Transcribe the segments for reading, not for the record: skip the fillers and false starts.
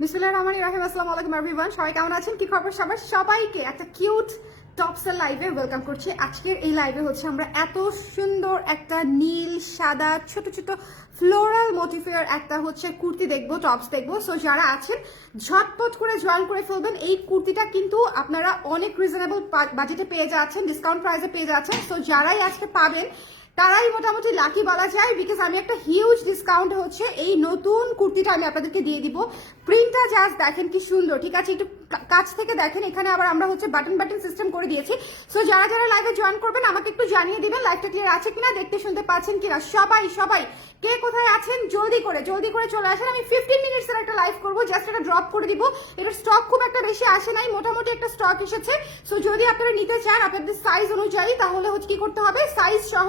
বিসমিল্লাহির রহমানির রহিম। আসসালামু আলাইকুম এভরিওয়ান, সবাই কেমন আছেন? কি খবর সবার? সবাইকে একটা কিউট টপসের লাইভে ওয়েলকাম করছি। আজকের এই লাইভে হচ্ছে আমরা এত সুন্দর একটা নীল সাদা ছোট ছোট ফ্লোরাল মোটিফের একটা হচ্ছে কুর্তি দেখবো, টপস দেখবো। সো যারা আছেন ঝটপট করে জয়েন করে ফেলবেন। এই কুর্তিটা কিন্তু আপনারা অনেক রিজনেবল বাজেটে পেয়ে যাচ্ছেন, ডিসকাউন্ট প্রাইসে পেয়ে যাচ্ছেন। সো যারাই আজকে পাবেন তারাই মোটামুটি লাকি বলা যায়, বিকজ আমি একটা হিউজ ডিসকাউন্ট হচ্ছে এই নতুন কুর্তিটা আমি আপনাদেরকে দিয়ে দিব। প্রিন্টটা জাস্ট দেখেন কি সুন্দর, ঠিক আছে? একটু কাছ থেকে দেখেন, এখানে আবার আমরা হচ্ছে বাটন বাটন সিস্টেম করে দিয়েছি। সো যারা যারা লাইভে জয়েন করবেন আমাকে একটু জানিয়ে দিবেন লাইভটা ক্লিয়ার আছে কিনা, দেখতে শুনতে পাচ্ছেন কিনা। সবাই সবাই কে কোথায় আছেন জলদি করে চলে আসেন। আমি 15 মিনিটসের একটা লাইভ করবো, জাস্ট একটা ড্রপ করে দিব। এটার স্টক খুব একটা বেশি আসে নাই, মোটামুটি একটা স্টক এসেছে। সো যদি আপনারা নিতে চান আপনাদের সাইজ অনুযায়ী, তাহলে হচ্ছে কি করতে হবে, সাইজ সহ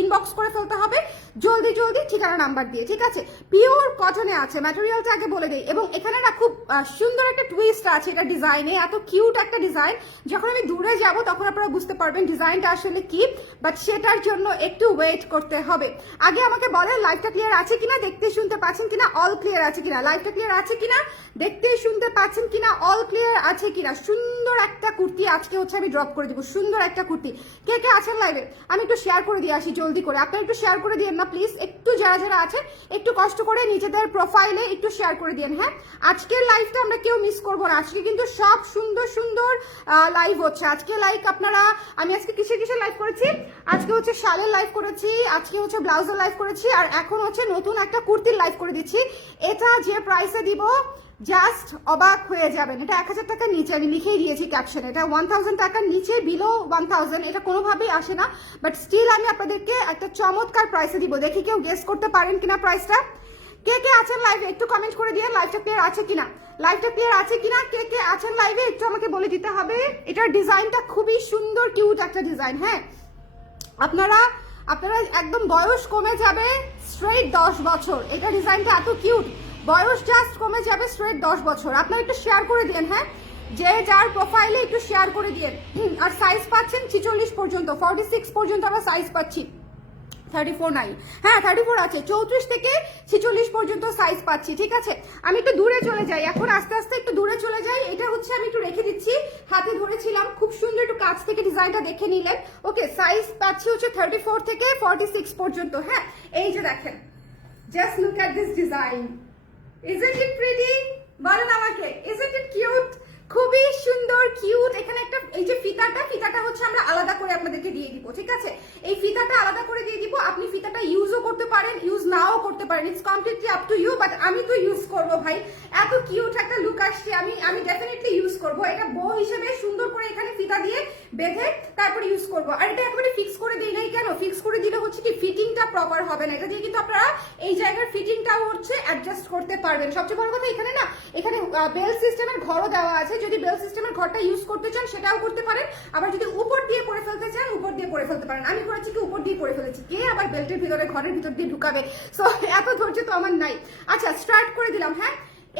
ইনবক্স করে ফেলতে হবে জলদি জলদি ঠিকানা নাম্বার দিয়ে, ঠিক আছে? পিওর কটনে আছে, ম্যাটেরিয়ালটা আগে বলে দিই। এবং এখানে না খুব সুন্দর একটা টুইস্ট আছে এটা ডিজাইনে, এত কিউট একটা ডিজাইন। যখন আমি দূরে যাব তখন আপনারা বুঝতে পারবেন ডিজাইনটা আসলে কি, বাট সেটার জন্য একটু ওয়েট করতে হবে। আগে আমাকে বলেন লাইভটা ক্লিয়ার আছে কিনা, দেখতে শুনতে পাচ্ছেন কিনা, অল ক্লিয়ার আছে কিনা, লাইভটা ক্লিয়ার আছে কিনা, দেখতে শুনতে পাচ্ছেন কিনা, অল ক্লিয়ার আছে কিনা। সুন্দর একটা কুর্তি আজকে হচ্ছে আমি ড্রপ করে দিব, সুন্দর একটা কুর্তি। কে কে আছেন লাইভে আমি একটু শেয়ার করে দিয়ে আসি জলদি করে, আপনারা একটু শেয়ার করে দিয়েন না প্লিজ, একটু যারা যারা আছেন একটু কষ্ট করে নিজেদের প্রোফাইলে একটু শেয়ার করে দিন। হ্যাঁ, আজকের লাইভটা আমরা কেউ মিস করবো না। আজকে কিন্তু সব সুন্দর সুন্দর লাইভ হচ্ছে আজকে। লাইক আপনারা, আমি আজকে কিসের কিসের লাইভ করেছি, আজকে হচ্ছে শালের লাইভ করেছি, আজকে হচ্ছে ব্লাউজের লাইভ করেছি, আর এখন হচ্ছে নতুন একটা কুর্তির লাইভ করে দিচ্ছি। এটা যে প্রাইসে দিব জাস্ট অবাক হয়ে যাবেন। এটা 1000 টাকার নিচে, আমি লিখেই দিয়েছি ক্যাপশন, এটা 1000 টাকার নিচে, বিলো 1000 এটা কোনোভাবেই আসে না। বাট স্টিল আমি আপনাদেরকে একটা চমৎকার প্রাইসে দিব, দেখি কেউ গেস করতে পারেন কিনা প্রাইসটা। কে কে আছেন লাইভে একটু কমেন্ট করে দিয়ে লাইভটা ক্লিয়ার আছে কিনা, লাইভটা ক্লিয়ার আছে কিনা, কে কে আছেন লাইভে একটু আমাকে বলে দিতে হবে। এটার ডিজাইনটা খুবই সুন্দর কিউট একটা ডিজাইন। হ্যাঁ, আপনারা একদম বয়স কমে যাবে স্ট্রেট 10 বছর। এটা ডিজাইনটা এত কিউট, বয়স জাস্ট কমে যাবে স্ট্রেট 10 বছর। আপনারা একটু শেয়ার করে দিন, হ্যাঁ, যে যার প্রোফাইলে একটু শেয়ার করে দিন। আর সাইজ পাচ্ছেন 46 পর্যন্ত, 46 পর্যন্ত আমরা সাইজ পাচ্ছি। 34 নাই, হ্যাঁ 34 আছে, 34 থেকে 46 পর্যন্ত সাইজ পাচ্ছি, ঠিক আছে? আমি একটু দূরে চলে যাই এখন, আস্তে আস্তে একটু দূরে চলে যাই। এটা হচ্ছে আমি একটু রেখে দিচ্ছি, হাতে ধরেছিলাম, খুব সুন্দর একটু কাছ থেকে ডিজাইনটা দেখে নিলেন। ওকে, সাইজ পাচ্ছি হচ্ছে 34 থেকে 46 পর্যন্ত। হ্যাঁ, এই যে দেখেন, just look at this design, isn't it pretty? বলেন আমাকে, ইজন্ট ইট কিউট? খুবই সুন্দর কিউট। এখানে একটা এই যে ফিতাটা হচ্ছে আমরা আলাদা করে আপনাদেরকে দিয়ে দিব, ঠিক আছে? এই ফিতাটা আলাদা করে দিয়ে দিব, আপনি ফিতাটা ইউজও করতে পারেন, ইউজ নাও করতে পারেন, it's completely up to you. But আমি তো ইউজ করবো ভাই, এত কিউট একটা লুক আসছে, আমি ডেফিনেটলি ইউজ করবো। এটা বো হিসেবে সুন্দর করে এখানে ফিতা দিয়ে বেঁধে তারপরে ইউজ করবো। আর এটা একেবারে ফিক্স করে দিই নাই, কেন ফিক্স করে দিলে হচ্ছে কি ফিটিংটা প্রপার হবে না। এটা দিয়ে কিন্তু আপনারা এই জায়গার ফিটিংটাও হচ্ছে অ্যাডজাস্ট করতে পারবেন। সবচেয়ে বড় কথা এখানে না, এখানে বেল সিস্টেমের ঘরও দেওয়া আছে, যদি বেল সিস্টেমের ঘরটা ইউজ করতে চান সেটাও করতে পারেন। আবার যদি উপর দিয়ে পরে ফেলতে চান উপর দিয়ে পরে ফেলতে পারেন। আমি করেছি কি উপর দিয়ে পরে ফেলেছি, কে আবার বেল্টের ভিতরে ঘরের ভিতর দিয়ে ঢুকাবে? সো এত ধৈর্য তো আমার নাই। আচ্ছা, স্টার্ট করে দিলাম। হ্যাঁ,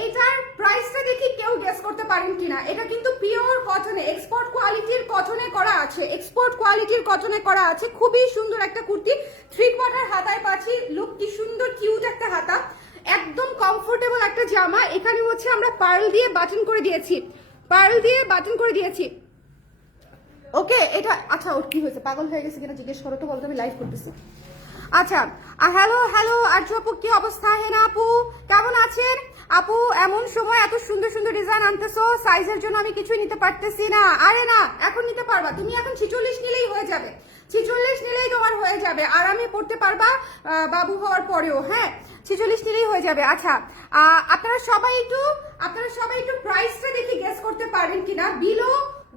এটার প্রাইসটা দেখি কেউ গেস করতে পারেন কিনা। এটা কিন্তু পিওর কটনে, এক্সপোর্ট কোয়ালিটির কটনে করা আছে, এক্সপোর্ট কোয়ালিটির কটনে করা আছে। খুবই সুন্দর একটা কুর্তি, 3/4 হাতায় পাচ্ছি। লুক কি সুন্দর কিউট একটা হাতা, একদম কমফোর্টেবল একটা জামা। এখানে হচ্ছে আমরা পার্ল দিয়ে বাটন করে দিয়েছি, পার্ল দিয়ে বাটন করে দিয়েছি। ওকে, এটা আচ্ছা, ওর কি হয়েছে, পাগল হয়ে গেছে কিনা জিজ্ঞেস করো তো, বলতো আমি লাইভ করতেছি। আচ্ছা, হ্যালো হ্যালো আর্য আপু, কি অবস্থা? হেনা আপু কেমন আছেন? আপু এমন সময় এত সুন্দর সুন্দর ডিজাইন আনতেছো, সাইজের জন্য আমি কিছুই নিতে পারতেছি না। আরে না, এখন নিতে পারবা তুমি, এখন 46 নিলেই হয়ে যাবে, 46 নিলেই তোমার হয়ে যাবে, আরামে পড়তে পারবা বাবু হওয়ার পরেও। হ্যাঁ, 46 নিলেই হয়ে যাবে। আচ্ছা, আপনারা সবাই একটু প্রাইসটা দেখি গেস করতে পারেন কিনা। বিলো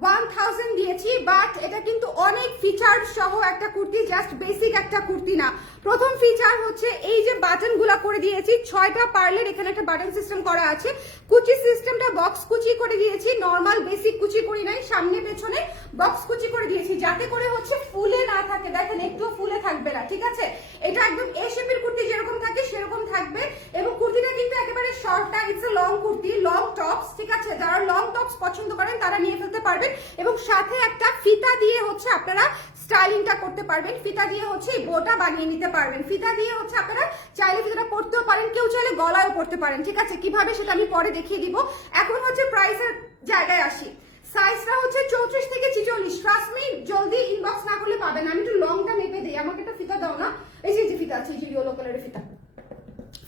1000 দিয়েছি, বাট এটা কিন্তু অনেক ফিচার সহ একটা কুর্তি, জাস্ট বেসিক একটা কুর্তি না। প্রথম ফিচার হচ্ছে এই যে বাটন গুলা করে দিয়েছি, 6টা পার্লের এখানে একটা বাটন সিস্টেম করা আছে। কুচি সিস্টেমটা বক্স কুচি করে দিয়েছি, নর্মাল বেসিক কুচি করি নাই, সামনে পেছনে বক্স কুচি করে দিয়েছি, যাতে করে হচ্ছে ফুলে না থাকে। দেখেন একটু ফুলে থাকবে না, ঠিক আছে? এটা একদম এ শেপের কুর্তি যেরকম থাকে সেরকম থাকবে। এবং কুর্তিটা কিন্তু একেবারে শর্ট না, it's a long kurti, long tops, ঠিক আছে? যারা লং টপস পছন্দ করেন তারা নিয়ে ফেলতে পারবেন। এবং সাথে একটা ফিতা দিয়ে হচ্ছে আপনারা স্টাইলিংটা করতে পারবেন। ফিতা দিয়ে হচ্ছে এই বোটা বানিয়ে নিতে পারবেন। ফিতা দিয়ে হচ্ছে আপনারা চাইলে ফিতাটা পরতেও পারেন, কেউ চাইলে গলায়ও পরতে পারেন, ঠিক আছে? কিভাবে সেটা আমি পরে দেখিয়ে দিব। এখন হচ্ছে প্রাইসের জায়গায় আসি। সাইজটা হচ্ছে 34 থেকে 46। ট্রাস্ট মি, জলদি ইনবক্স না করলে পাবেন। আমি একটু লংটা মেপে দিই, আমাকে একটা ফিতা দাও না। এই যে ফিতা আছে, এই যে ইয়েলো কালারের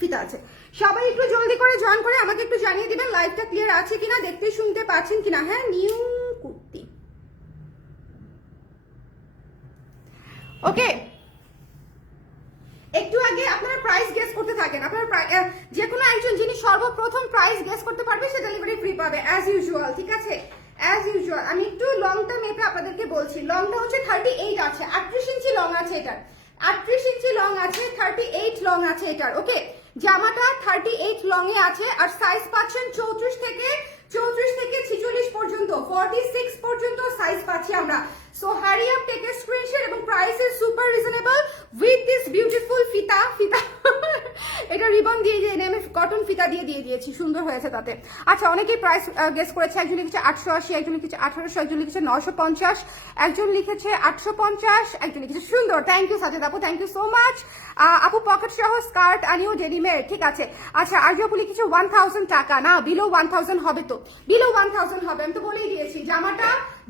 ফিতা আছে। সবাই একটু জলদি করে জয়েন করে আমাকে একটু জানিয়ে দিবেন লাইভটা ক্লিয়ার আছে কিনা, দেখতে শুনতে পাচ্ছেন কিনা। হ্যাঁ, নিউ কুর্তি। ওকে, একটু আগে আপনারা প্রাইস গেস করতে থাকেন। আপনারা যে কোনো একজন যিনি সর্বপ্রথম প্রাইস গেস করতে পারবে সে ডেলিভারি ফ্রি পাবে অ্যাজ ইউজুয়াল, ঠিক আছে? As usual. আমি একটু লংটা মেপে আপনাদেরকে বলছি। লংটা হচ্ছে 38 আছে, 38 ইঞ্চি লং আছে এটার, 38 ইঞ্চি লং আছে, 38 লং আছে এটার। ওকে, জামাটা 38 লং এ আছে আর সাইজ পাচ্ছেন 34 থেকে 46 পর্যন্ত, 46 পর্যন্ত সাইজ পাচ্ছি আমরা। So hurry up, take a screenshot এবং price is super reasonable with this beautiful ফিতা। এটা রিবন দিয়ে আমি কটন ফিতা দিয়ে দিয়েছি, সুন্দর হয়েছে তাতে। আচ্ছা, অনেকেই প্রাইস গেস করেছে। একজন লিখেছে 880, একজন লিখেছে 1800, একজন লিখেছে 950, একজন লিখেছে 850, একজন লিখেছে সুন্দর। থ্যাংক ইউ সাজেদ আপু, থ্যাংক ইউ সো মাচ। আপু পকেট সহ স্কার্ট আনিও ডেনিমের, ঠিক আছে। আচ্ছা, আরজু আপু লিখেছে 1000 টাকা, না বিলো 1000 হবে, তো বিলো 1000 হবে, আমি তো বলেই দিয়েছি।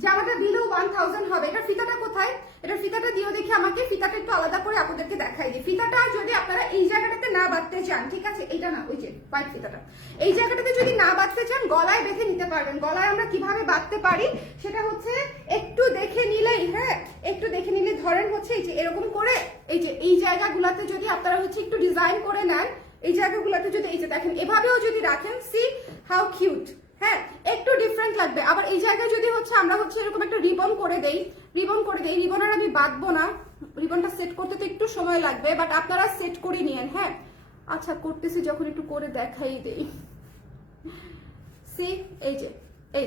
জামাটা বিলো 1000 হবে। এটার ফিতাটা কোথায়? এটার ফিতাটা দিও দেখি আমাকে। ফিতাটা একটু আলাদা করে আপনাদেরকে দেখাই দিই। ফিতাটা যদি আপনারা এই জায়গাটাতে না বাঁধতে চান, ঠিক আছে, এইটা না, ওই যে হোয়াইট ফিতাটা, এই জায়গাটাতে যদি না বাঁধতে চান গলায় বেঁধে নিতে পারবেন। গলায় আমরা কিভাবে বাঁধতে পারি সেটা হচ্ছে একটু দেখে নিলেই, হ্যাঁ, একটু দেখে নিলে ধরেন হচ্ছে এই যে এরকম করে, এই যে এই জায়গাগুলোতে যদি আপনারা হচ্ছে একটু ডিজাইন করে নেন, এই জায়গাগুলোতে যদি এই যে দেখেন এভাবেও যদি রাখেন, সি হাউ কিউট। হ্যাঁ, একটু ডিফারেন্ট লাগবে। আবার এই জায়গায় যদি হচ্ছে আমরা হচ্ছে এরকম একটা রিবন করে দেই, রিবন আর আমি বাঁধবো না, রিবনটা সেট করতে তো একটু সময় লাগবে, বাট আপনারা সেট করে নিয়েন। হ্যাঁ, আচ্ছা, করতেছি যখন একটু করে দেখাই দেই। সি, এই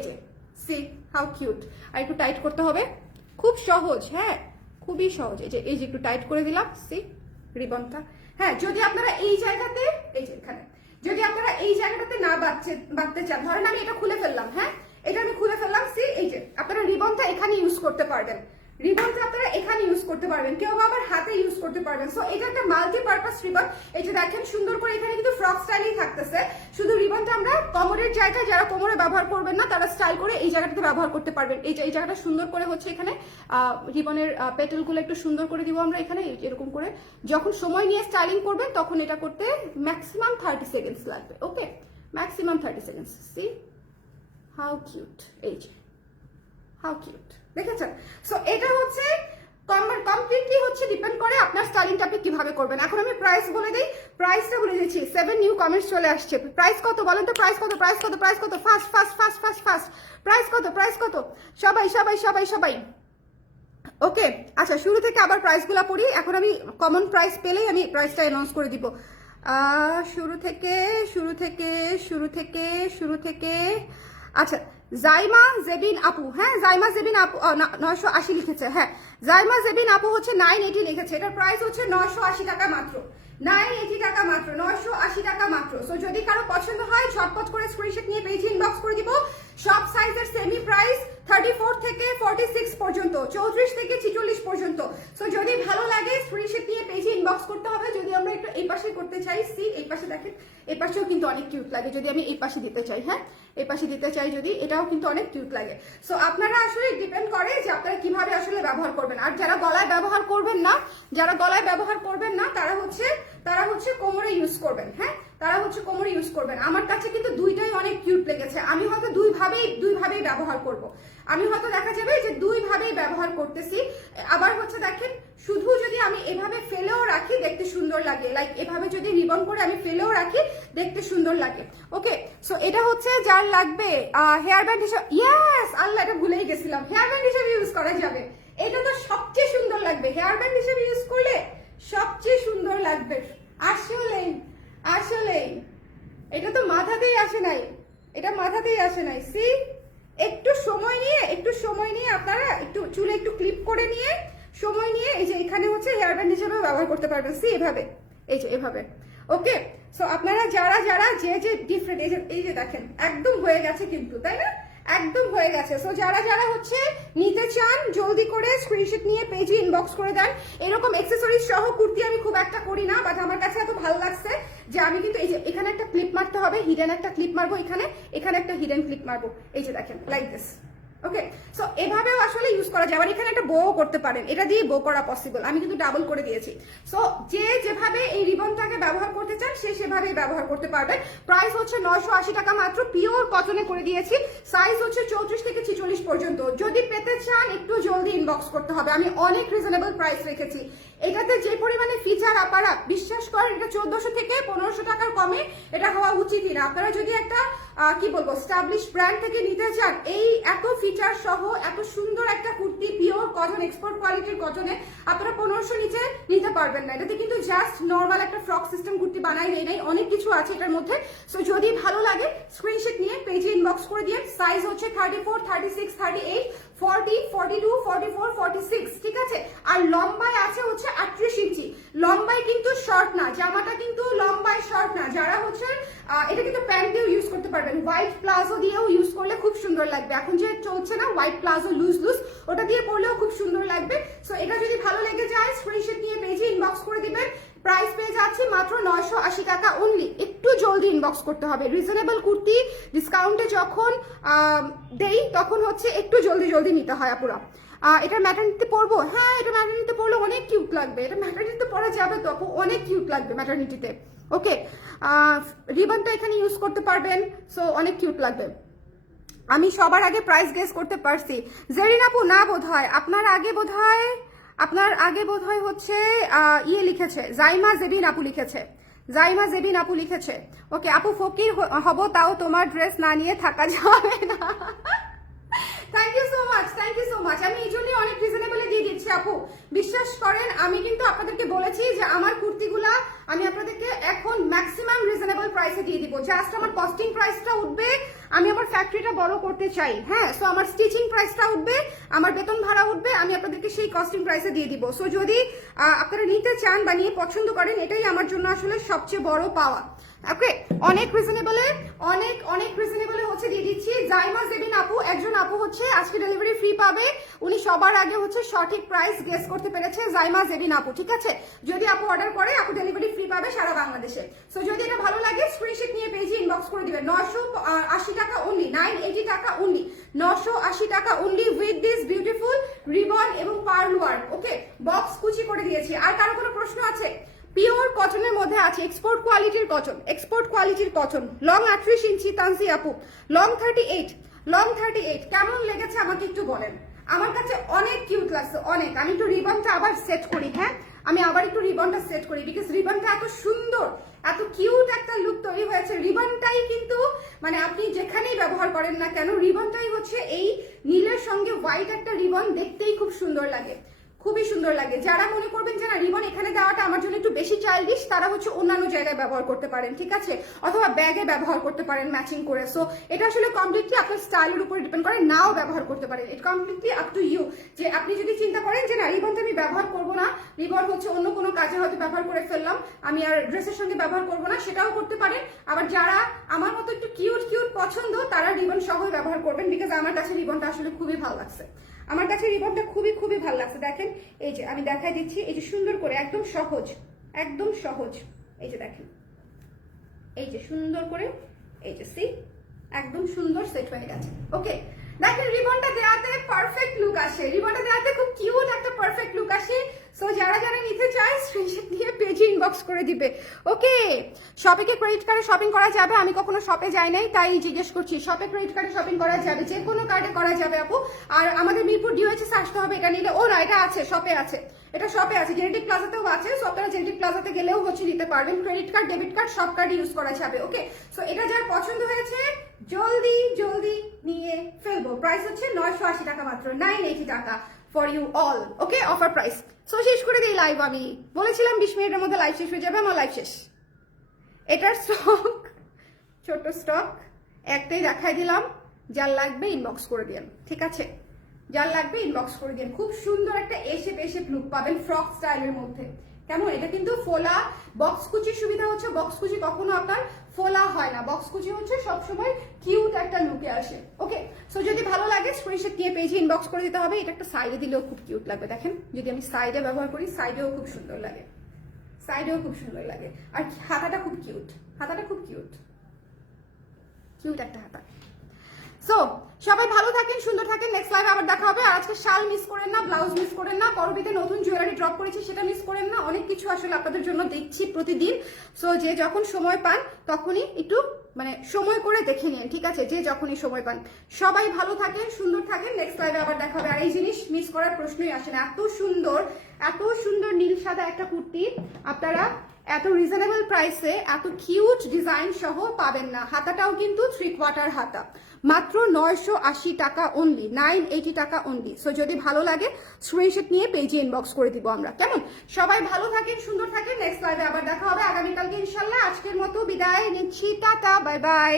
যে সি হাউ কিউট। আর একটু টাইট করতে হবে, খুব সহজ, হ্যাঁ, খুবই সহজ। এই যে একটু টাইট করে দিলাম, সি রিবনটা। হ্যাঁ, যদি আপনারা এই জায়গাতে, এই যে এখানে যদি আপনারা এই জায়গাটাতে না বাঁধতে চান, ধরেন আমি এটা খুলে ফেললাম, হ্যাঁ, এটা আমি খুলে ফেললাম, সি এই যে আপনারা রিবনটা এখানে ইউজ করতে পারবেন, রিবনটা আপনারা এখানে ইউজ করতে পারবেন, কেউ আবার হাতে ইউজ করতে পারবেন। সো এটা একটা মাল্টিপারপাস রিবন। এই যে দেখেন সুন্দর করে এখানে কিন্তু ফ্রক স্টাইলই থাকতেছে। শুধু রিবনটা আমরা কোমরের জায়গায়, যারা কোমরে ব্যবহার করবেন না তারা স্টাইল করে এই জায়গাটাতে ব্যবহার করতে পারবেন। এই যে এই জায়গাটা সুন্দর করে হচ্ছে এখানে রিবনের পেটেলগুলো একটু সুন্দর করে দিব আমরা এখানে, এরকম করে। যখন সময় নিয়ে স্টাইলিং করবেন তখন এটা করতে ম্যাক্সিমাম 30 সেকেন্ডস লাগবে। Okay, maximum 30 seconds. See how cute, এই যে হাউ কিউট, দেখেছেন? সো এটা হচ্ছে কমপ্লিটলি হচ্ছে ডিপেন্ড করে আপনার স্টাইলিংটা আপনি কিভাবে করবেন। এখন আমি প্রাইস বলে দিই, প্রাইসটা বলে দিচ্ছি। 7 নিউ কমেন্টস চলে আসছে। প্রাইস কত বলেন তো? প্রাইস কত? প্রাইস কত? প্রাইস কত? Fast fast fast fast fast. Price কত? প্রাইস কত? সবাই সবাই সবাই সবাই। ওকে, আচ্ছা, শুরু থেকে আবার প্রাইসগুলো পড়ি। এখন আমি কমন প্রাইস পেলেই আমি প্রাইসটা অ্যানাউন্স করে দিব। শুরু থেকে আচ্ছা, জাইমা জেবিন আপু, হ্যাঁ, জাইমা জেবিন আপু 980 লিখেছে। হ্যাঁ, জাইমা জেবিন আপু হচ্ছে 980 লিখেছে। এটার প্রাইস হচ্ছে 980 টাকা মাত্র, 980 টাকা মাত্র, 980 টাকা মাত্র। সো যদি কারো পছন্দ হয় ঝটপট করে স্ক্রিনশট নিয়ে পেজে ইনবক্স করে দিব। সব সাইজের সেমি প্রাইস 34 থেকে 46 পর্যন্ত, 34 থেকে 46 পর্যন্ত। সো যদি ভালো লাগে স্ক্রিনশট নিয়ে পেজে ইনবক্স করতে হবে। যদি আমরা একটু এই পাশে করতে চাই, সি এই পাশে দেখেন, এই পাশেও কিন্তু অনেক কিউট লাগে যদি আমি এই পাশে দিতে চাই। হ্যাঁ, এই পাশে দিতে চাই যদি, এটাও কিন্তু অনেক কিউট লাগে। সো আপনারা আসলে ডিপেন্ড করে যে আপনারা কিভাবে আসলে ব্যবহার করবেন। আর যারা গলায় ব্যবহার করবেন না, তারা হচ্ছে কোমরে ইউজ করবেন। হ্যাঁ, তারা হচ্ছে কোমরে ইউজ করবেন। আমার কাছে কিন্তু দুইটাই অনেক কিউট লেগেছে। আমি হয়তো দুইভাবেই ব্যবহার করব। আমি হয়তো দেখা যাবে যে দুইভাবেই ব্যবহার করতেছি। আবার হচ্ছে দেখেন, শুধু যদি আমি এভাবে ফেলেও রাখি দেখতে সুন্দর লাগে, লাইক এভাবে যদি রিবন করে আমি ফেলেও রাখি দেখতে সুন্দর লাগে। ওকে, সো এটা হচ্ছে যার লাগবে হেয়ার ব্যান্ড হিসেবে, ইয়েস, আল্লাহ, এটা ভুলেই গেছিলাম, হেয়ার ব্যান্ড হিসেবে ইউজ করা যাবে। এটা তো সবচেয়ে সুন্দর লাগবে, হেয়ার ব্যান্ড হিসেবে ইউজ করলে সবচেয়ে সুন্দর লাগবে। আসলেই এটা তো মাথাতেই আসে নাই, সি একটু সময় নিয়ে আপনারা একটু চুলে একটু ক্লিপ করে নিয়ে সময় নিয়ে এই যে এখানে হচ্ছে হেয়ার ব্যান্ড হিসেবে ব্যবহার করতে পারবেন। সি এভাবে, এই যে এভাবে। ওকে, সো আপনারা যারা যে ডিফারেন্ট, এই যে দেখেন একদম হয়ে গেছে কিন্তু, তাই না? একদম হয়ে গেছে। সো যারা যারা হচ্ছে নিতে চান জলদি করে স্ক্রিনশট নিয়ে পেজে ইনবক্স করে দেন। এরকম অ্যাকসেসরিজ সহ কুর্তি আমি খুব একটা করি না, বাট আমার কাছে এত ভালো লাগছে যে আমি কিন্তু এই যে এখানে একটা ক্লিপ মারতে হবে, হিডেন একটা ক্লিপ মারবো, এখানে এখানে একটা হিডেন ক্লিপ মারবো, এই যে দেখেন লাইক দিস। ওকে, সো এভাবেও আসলে ইউজ করা যায়। আবার এখানে একটা বো করতে পারেন, এটা দিয়ে বো করা পসিবল, আমি কিন্তু ডাবল করে দিয়েছি। সো যে যেভাবে এই রিবনটাকে ব্যবহার করতে চান সে সেভাবেই ব্যবহার করতে পারবেন। প্রাইস হচ্ছে 980 টাকা মাত্র, পিওর কটনে করে দিয়েছি। সাইজ হচ্ছে 34 থেকে 46 পর্যন্ত। যদি পেতে চান একটু জলদি ইনবক্স করতে হবে, আমি অনেক রিজনেবল প্রাইস রেখেছি। এটাতে যে পরিমাণে ফিচার আপারা বিশ্বাস করেন, এটা 1400 থেকে 1500 টাকার কমে এটা হওয়া উচিতই না। আপনারা যদি একটা কি বলবো স্টাবলিশ ব্র্যান্ড থেকে নিতে চান, এই এত ফিচার সহ এত সুন্দর একটা কুর্তি পিওর কটন এক্সপোর্ট কোয়ালিটির কটনে আপনারা 1500 নিচে নিতে পারবেন না। এটাতে কিন্তু জাস্ট নর্মাল একটা ফ্রক সিস্টেম কুর্তি বানাই নেই, অনেক কিছু আছে এটার মধ্যে। সো যদি ভালো লাগে স্ক্রিনশট নিয়ে পেজে ইনবক্স করে দিয়ে। সাইজ হচ্ছে 34, 36, 38, 40, 42, 44, 46, ঠিক আছে। আর লম্বায় আছে হচ্ছে 38 ইঞ্চি। লম্বায় কিন্তু শর্ট না, জামাটা কিন্তু লম্বায় শর্ট না। যারা হচ্ছে এটা কিন্তু প্যান্ট দিয়েও ইউজ করতে পারবেন, হোয়াইট প্লাজো দিয়েও ইউজ করলে খুব সুন্দর লাগবে। এখন যে চলছে না হোয়াইট প্লাজো লুজ লুজ, ওটা দিয়ে পরলেও খুব সুন্দর লাগবে। সো এটা যদি ভালো লেগে যায় স্ক্রিনশট নিয়ে পেজে ইনবক্স করে দিবেন। প্রাইস পেয়ে যাচ্ছি মাত্র 980 টাকা অনলি। একটু জলদি ইনবক্স করতে হবে। রিজনেবল কুর্তি ডিসকাউন্টে যখন দেই তখন হচ্ছে একটু জলদি জলদি নিতে হয় আপুরা। এটা ম্যাটারনিটিতে পরবো, হ্যাঁ এটা ম্যাটারনিটিতে পরলে অনেক কিউট লাগবে। এটা ম্যাটারনিটিতে পরা যাবে তো আপু, অনেক কিউট লাগবে ম্যাটারনিটিতে। ওকে, রিবনটা এখানে ইউজ করতে পারবেন, সো অনেক কিউট লাগবে। আমি সবার আগে প্রাইস গেস করতে পারছি। জেরিন আপু না বোধ হয় আপনার আগে বোধ হয় হচ্ছে ইয়ে লিখেছে, জাইমা জেবিন আপু লিখেছে, জাইমা জেবিন আপু লিখেছে। ওকে আপু, ফকির হব তাও তোমার ড্রেস না নিয়ে থাকা যাবে না। Thank you so much, thank you so much. আমি এই জন্যই অনেক রিজনেবলে দিয়ে দিচ্ছি আপু। বিশ্বাস করেন আমি কিন্তু আপনাদেরকে বলেছি যে আমার কুর্তিগুলা আমি আপনাদেরকে এখন ম্যাক্সিমাম রিজনেবল প্রাইসে দিয়ে দিব। জাস্ট আমার কস্টিং প্রাইসটা উঠবে, আমি আমার ফ্যাক্টরিটা বড় করতে চাই, হ্যাঁ। সো আমার স্টিচিং প্রাইসটা উঠবে, আমার বেতন ভাড়া উঠবে, আমি আপনাদেরকে সেই কস্টিং প্রাইসে দিয়ে দিব। সো যদি আপনারা নিতে চান বা নিয়ে পছন্দ করেন, এটাই আমার জন্য আসলে সবচেয়ে বড় পাওয়া। ওকে, অনেক রিজনেবলে অনেক রিজনেবলে হচ্ছে দিয়ে দিচ্ছি। জাইমা জেবিন আপু, একজন আপু হচ্ছে আজকে ডেলিভারি ফ্রি পাবে, উনি সবার আগে হচ্ছে সঠিক প্রাইস গেস করতে পেরেছে। জাইমা জেবিন আপু, ঠিক আছে। যদি আপু অর্ডার করে আপু ডেলিভারি ফ্রি পাবে সারা বাংলাদেশে। সো যদি এটা ভালো লাগে স্ক্রিনশট নিয়ে পেজে ইনবক্স করে দিবেন। 980 টাকা অনলি, 980 টাকা অনলি, 980 টাকা only with this beautiful ribbon এবং পার্ল ওয়ার্ক। ওকে, বক্স কুচি করে দিয়েছি। আর কারো কোনো প্রশ্ন আছে? পিওর কটনের মধ্যে আছে, এক্সপোর্ট কোয়ালিটির কটন, এক্সপোর্ট কোয়ালিটির কটন। লং 38 ইঞ্চি তানসি আপু, লং 38, লং 38। কেমন লেগেছে আমাকে একটু বলেন। আমার কাছে অনেক কিউট লাগছে, অনেক। আমি একটু রিবনটা আবার সেট করি, হ্যাঁ আমি আবার একটু রিবনটা সেট করি, বিকজ রিবনটা এত সুন্দর, এত কিউট একটা লুক তৈরি হয়েছে। রিবনটাই কিন্তু মানে আপনি যেখানেই ব্যবহার করেন না কেন, রিবনটাই হচ্ছে এই নীলের সঙ্গে হোয়াইট একটা রিবন দেখতেই খুব সুন্দর লাগে, খুবই সুন্দর লাগে। যারা মনে করবেন যে না রিবন এখানে দেওয়াটা আমার জন্য একটু বেশি চাইল্ডিশ, তারা হচ্ছে অন্যান্য জায়গায় ব্যবহার করতে পারেন, ঠিক আছে, অথবা ব্যাগে ব্যবহার করতে পারেন ম্যাচিং করে। সো এটা আসলে কমপ্লিটলি আপনার স্টাইলের উপরে ডিপেন্ড করে, নাও ব্যবহার করতে পারেন। ইট কমপ্লিটলি আপ টু ইউ, যে আপনি যদি চিন্তা করেন যে না রিবনটা আমি ব্যবহার করবো না, রিবন হচ্ছে অন্য কোনো কাজে হয়তো ব্যবহার করে ফেললাম, আমি আর ড্রেসের সঙ্গে ব্যবহার করবো না, সেটাও করতে পারেন। আবার যারা আমার মতো একটু কিউট কিউট পছন্দ, তারা রিবন সহই ব্যবহার করবেন, বিকজ আমার কাছে রিবনটা আসলে খুবই ভালো লাগছে। আমার কাছে রিবনটা খুবই খুবই ভালো লাগছে। দেখেন এই যে আমি দেখাই দিচ্ছি, এই যে সুন্দর করে একদম সহজ, একদম সহজ, এই যে দেখেন, এই যে সুন্দর করে, এই যে সি একদম সুন্দর সেট হয়ে গেছে। ওকে, দেখেন রিবনটা দেওয়াতে পারফেক্ট লুক আসে, রিবনটা দেওয়াতে খুব কিউট একটা পারফেক্ট লুক আসে। সো যারা যারা নিতে চায় স্ক্রিনশট নিয়ে পেজে ইনবক্স করে দিবে। ওকে, শপে কি ক্রেডিট কার্ডে শপিং করা যাবে? আমি কখনো শপে যাই নাই তাই জিজ্ঞেস করছি। শপে ক্রেডিট কার্ডে শপিং করা যাবে, যে কোনো কার্ডে করা যাবে আপু। আর আমাদের মিরপুর ডিওএইচএস আসতে হবে এটা নিলে। ও না, এটা আছে, শপে আছে, এটা শপে আছে, জেনেটিক প্লাজাতেও আছে। সো আপনারা জেনেটিক প্লাজাতে গেলেও হচ্ছে নিতে পারবেন। ক্রেডিট কার্ড, ডেবিট কার্ড সব কার্ড ইউজ করা যাবে। ওকে, সো এটা যার পছন্দ হয়েছে জলদি জলদি নিয়ে ফেলবো। প্রাইস হচ্ছে 980 টাকা মাত্র, 980 টাকা for you all. Okay, offer price. So শেষ করে দিই লাইভ। আমি বলেছিলাম 20 মিনিটের মধ্যে লাইভ শেষ হয়ে যাবে, আমার লাইভ শেষ। এটার স্টক ছোট স্টক একটাই দেখাই দিলাম, যার লাগবে ইনবক্স করে দিন, ঠিক আছে, যার লাগবে ইনবক্স করে দিন। খুব সুন্দর একটা এসেপ লুক পাবেন ফ্রক স্টাইলের মধ্যে। কেমন, এটা কিন্তু ফোলা বক্স কুচির সুবিধা হচ্ছে, বক্স কুচি কখনো আপনার ফোলা হয় না, বক্স কুচি হচ্ছে সবসময় কিউট একটা লুকে আসে। ওকে, সো যদি ভালো লাগে স্ক্রিনশট নিয়ে পেজে ইনবক্স করে দিতে হবে। এটা একটা সাইডে দিলেও খুব কিউট লাগবে, দেখেন যদি আমি সাইডে ব্যবহার করি সাইডেও খুব সুন্দর লাগে, সাইডেও খুব সুন্দর লাগে। আর হাতাটা খুব কিউট, হাতাটা খুব কিউট, কিউট একটা হাতা। সো সবাই ভালো থাকেন, সুন্দর থাকেন, নেক্সট লাইভে আবার দেখা হবে। আর আজকে শাল মিস করেন না, ব্লাউজ মিস করেন না, পরবর্তীতে নতুন জুয়েলারি ড্রপ করেছি সেটা মিস করেন না। অনেক কিছু আসলে আপনাদের জন্য দেখছি প্রতিদিন। সো যে যখন সময় পান তখনই একটু মানে সময় করে দেখে নিন, ঠিক আছে, যে যখনই সময় পান। সবাই ভালো থাকেন, সুন্দর থাকেন, নেক্সট লাইভে আবার দেখা হবে। আর এই জিনিস মিস করার প্রশ্নই আসে না, এত সুন্দর নীল সাদা একটা কুর্তি আপনারা এত রিজনেবল প্রাইসে এত কিউট ডিজাইন সহ পাবেন না। হাতাটাও কিন্তু 3/4 হাতা, মাত্র 980 টাকা অনলি, 980 টাকা অনলি। সো যদি ভালো লাগে স্ক্রিনশট নিয়ে পেজে ইনবক্স করে দিব আমরা, কেমন? সবাই ভালো থাকেন, সুন্দর থাকেন, নেক্সট লাইভে আবার দেখা হবে আগামীকালকে ইনশাল্লাহ। আজকের মতো বিদায় নিচ্ছি, টাটা, বাই বাই।